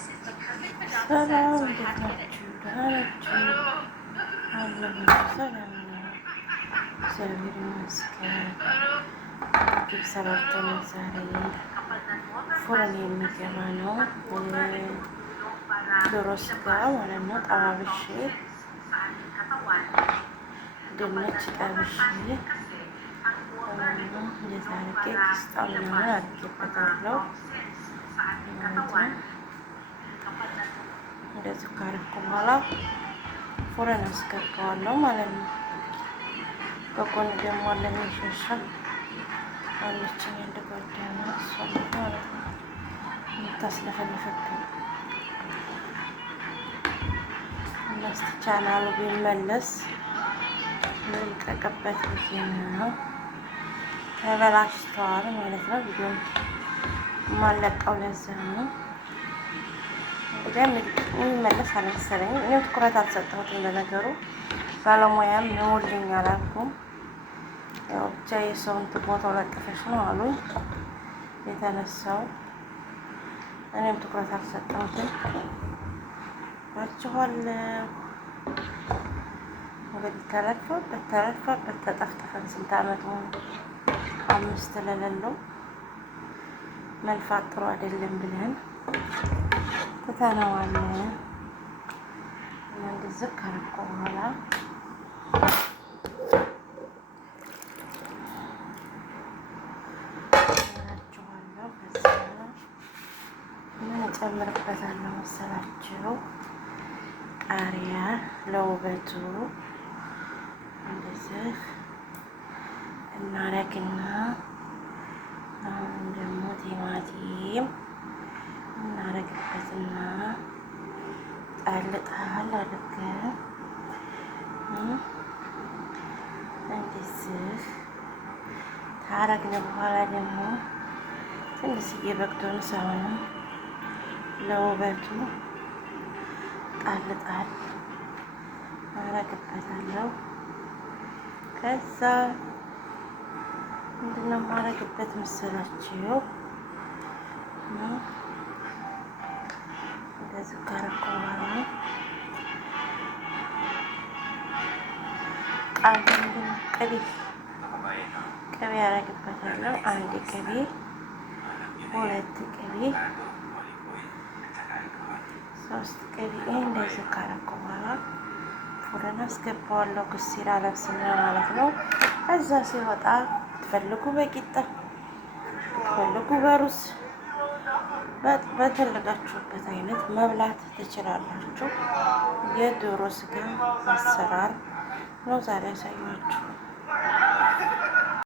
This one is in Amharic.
ሰላም እንዴት ናችሁ? ደህና ናችሁ? አለሁ ሰላም ነው፣ እግዚአብሔር ይመስገን። ምግብ ሰርተን ዛሬ ፉርን የሚገባ ነው። ዶሮ ስጋ ማለት ነው። ጠባብሼ ድንች ጠብሼ የዛሬ ኬክ ስጣ ምናምን አድርጌበታለሁ። እንደዚህ ካረኩ በኋላ ፉረን አስገባዋለሁ ማለት ነው። በጎን ደግሞ ለሚሸሻ አለችኝ እንደ ጓደኛ እሷ ማለት ነው የምታስለፈልፍብኝ። እነስቲ ቻናሉ ቢመለስ ልልቀቅበት ብዬ ነው። ተበላሽተዋል ማለት ነው። ቪዲዮም የማለቀው ለዛ ነው። የሚመለስ አልመሰለኝም። እኔም ትኩረት አልሰጠሁትም። ለነገሩ ባለሙያም ነውልኝ አላልኩም። ያው ብቻ የሰውን ቦታው ለጥፈሽ ነው አሉኝ የተነሳው። እኔም ትኩረት አልሰጠሁትም ባችኋለሁ። እንግዲህ ተለፈበት ተጠፍጥፈን ስንት ዓመት ሆነ? 5 ለሌለው መልፋት ጥሩ አይደለም ብለን ትተነዋለን። እና እንደዚህ ካረኩ በኋላ እላችኋለሁ። ከዛ ምን እጨምርበታለሁ መሰላችሁ? ቃሪያ ለውበቱ እንደዚህ እናረግና አሁን ደግሞ ቲማቲም እናረግበትና ጣል አድርገን እንደዚህ ታረግን በኋላ ደግሞ ትንሽዬ በቅዶንስ አሁንም ለውበቱ ጣል አረግበታለሁ። ከዛ ምንድነው የማረግበት መሰላችሁ? እንደዚህ ካረኩ በኋላ ቅቤ አረግበታለሁ። 1 ቅቤ 2 ቅቤ 3 ቅቤ እንደዚህ ካረኩ በኋላ ፉርን አስገባዋለሁ። ክሲራ ለብስና ማለት ነው። ከዛ ሲወጣ ትፈልጉ በቂጣ ትፈልጉ በሩዝ በፈለጋችሁበት አይነት መብላት ትችላላችሁ። የዶሮ ስጋ አሰራር ነው ዛሬ ያሳያችሁ።